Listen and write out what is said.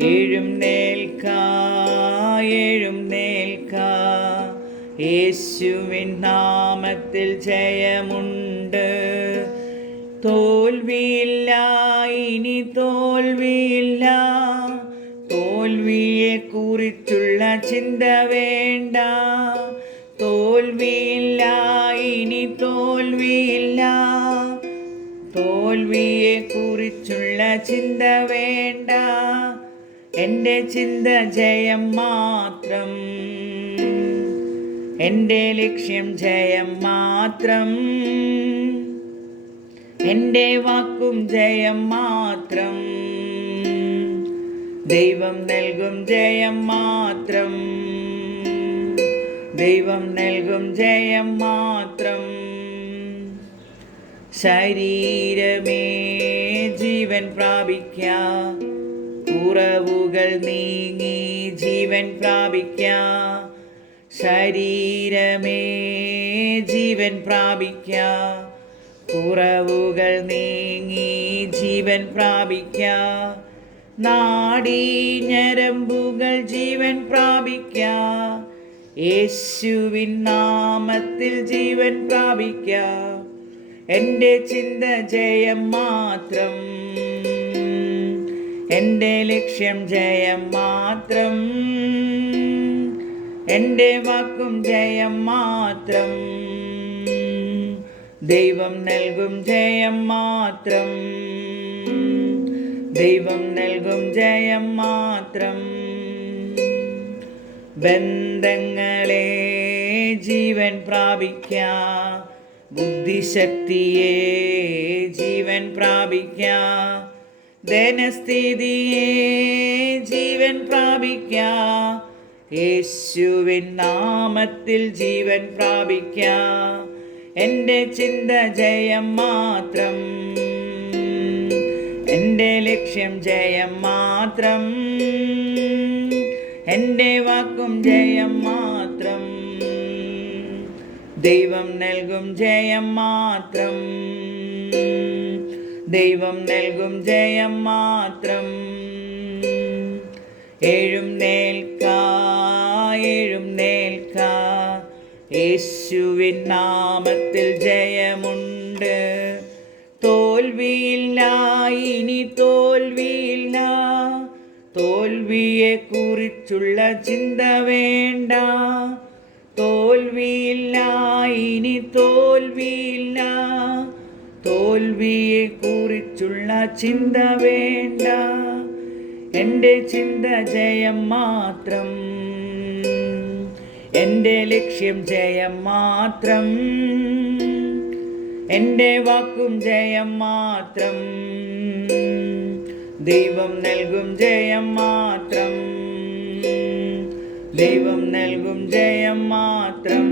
എഴുന്നേൽക്ക എഴുന്നേൽക്ക, യേശുവിൻ നാമത്തിൽ ജയമുണ്ട്. തോൽവിയില്ല, ഇനി തോൽവിയില്ല. തോൽവിയെ കുറിച്ചുള്ള ചിന്ത വേണ്ട. തോൽവിയില്ല, ഇനി തോൽവിയില്ല. തോൽവിയെ കുറിച്ചുള്ള ചിന്ത വേണ്ട. എൻ്റെ ചിന്ത ജയം മാത്രം, എൻ്റെ ലക്ഷ്യം ജയം മാത്രം. എൻ്റെ വാക്കും ജയം മാത്രം. ദൈവം നൽകും ജയം മാത്രം. ദൈവം നൽകും ജയം മാത്രം. ശരീരമേ ജീവൻ പ്രാപിക്ക, കുറവുകൾ നീങ്ങി ജീവൻ പ്രാപിക്ക. ശരീരമേ ജീവൻ പ്രാപിക്ക, കുറവുകൾ നീങ്ങി ജീവൻ പ്രാപിക്ക. നാഡീ ഞരമ്പുകൾ ജീവൻ പ്രാപിക്ക, യേശുവിൻ നാമത്തിൽ ജീവൻ പ്രാപിക്ക. എൻ്റെ ചിന്ത ജയം മാത്രം, എൻ്റെ ലക്ഷ്യം ജയം മാത്രം. എൻ്റെ വാക്കും ജയം മാത്രം. ദൈവം നൽകും ജയം മാത്രം. ദൈവം നൽകും ജയം മാത്രം. ബന്ധങ്ങളെ ജീവൻ പ്രാപിക്ക, ബുദ്ധിശക്തിയെ ജീവൻ പ്രാപിക്ക. ധനസ്ഥിതിയെ ജീവൻ പ്രാപിക്ക, യേശുവിൻ നാമത്തിൽ ജീവൻ പ്രാപിക്ക. എൻ്റെ ചിന്ത ജയം മാത്രം, എൻ്റെ ലക്ഷ്യം ജയം മാത്രം. എൻ്റെ വാക്കും ജയം മാത്രം. ദൈവം നൽകും ജയം മാത്രം. ദൈവം നൽകും ജയം മാത്രം. എഴുന്നേൽക്ക എഴുന്നേൽക്ക, യേശുവിൻ നാമത്തിൽ ജയമുണ്ട്. തോൽവിയില്ല, ഇനി തോൽവിയില്ല. തോൽവിയെ കുറിച്ചുള്ള ചിന്ത വേണ്ട. തോൽവിയില്ല, ഇനി തോൽവിയില്ല. തോൽവിയെ കുറിച്ചുള്ള ചിന്ത വേണ്ട. എൻ്റെ ചിന്ത ജയം മാത്രം, എൻ്റെ ലക്ഷ്യം ജയം മാത്രം. എൻ്റെ വാക്കും ജയം മാത്രം. ദൈവം നൽകും ജയം മാത്രം. ദൈവം നൽകും ജയം മാത്രം.